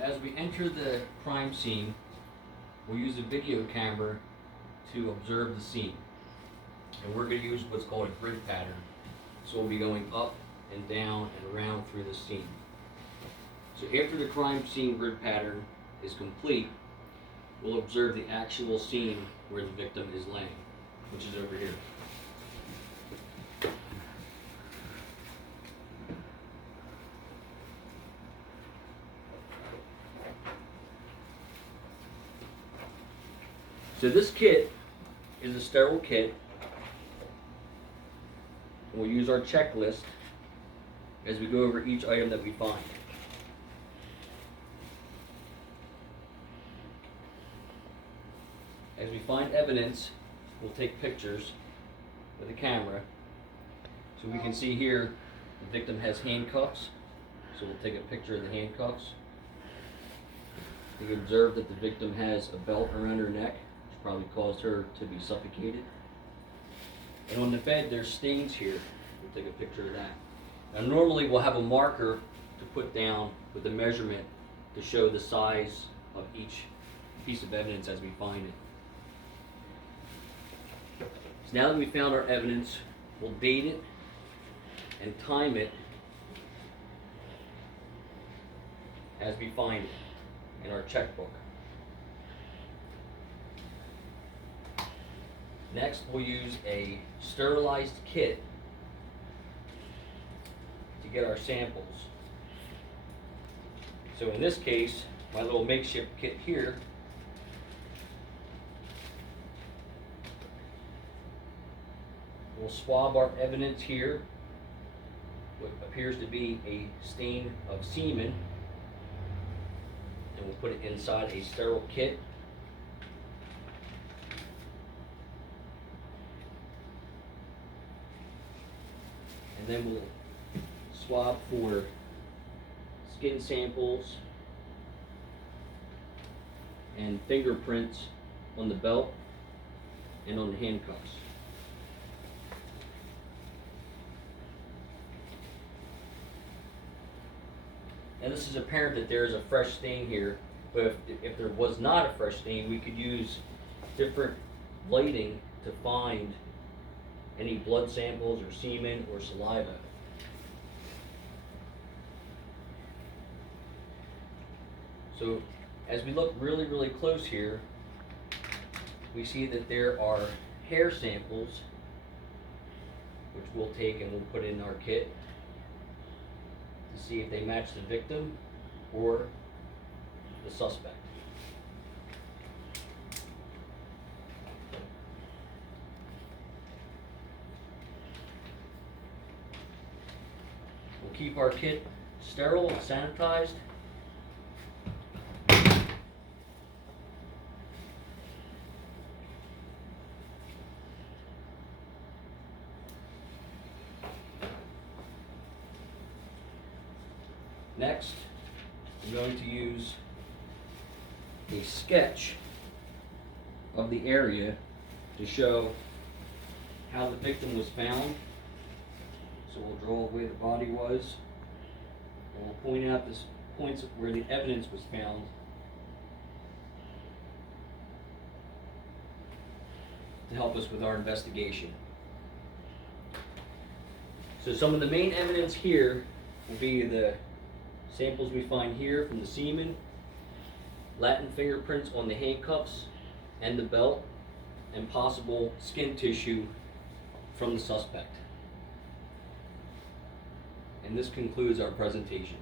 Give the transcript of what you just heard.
So as we enter the crime scene, we'll use a video camera to observe the scene. And we're going to use what's called a grid pattern. So we'll be going up and down and around through the scene. So after the crime scene grid pattern is complete, we'll observe the actual scene where the victim is laying, which is over here. So this kit is a sterile kit. We'll use our checklist as we go over each item that we find. As we find evidence, we'll take pictures with a camera. So we can see here the victim has handcuffs, so we'll take a picture of the handcuffs. We can observe that the victim has a belt around her neck, which probably caused her to be suffocated. And on the bed there's stains here. We'll take a picture of that. Now normally we'll have a marker to put down with a measurement to show the size of each piece of evidence as we find it. So now that we found our evidence, we'll date it and time it as we find it in our checkbook. Next, we'll use a sterilized kit to get our samples. So in this case, my little makeshift kit here, we'll swab our evidence here, what appears to be a stain of semen, and we'll put it inside a sterile kit. And then we'll swab for skin samples and fingerprints on the belt and on the handcuffs. Now this is apparent that there is a fresh stain here, but if there was not a fresh stain, we could use different lighting to find any blood samples or semen or saliva. So as we look really, really close here, we see that there are hair samples, which we'll take and we'll put in our kit to see if they match the victim or the suspect. We'll keep our kit sterile and sanitized. Next, I'm going to use a sketch of the area to show how the victim was found. So we'll draw where the body was, and we'll point out the points where the evidence was found. To help us with our investigation. So some of the main evidence here will be the samples we find here from the semen, Latin fingerprints on the handcuffs and the belt, and possible skin tissue from the suspect. And this concludes our presentation.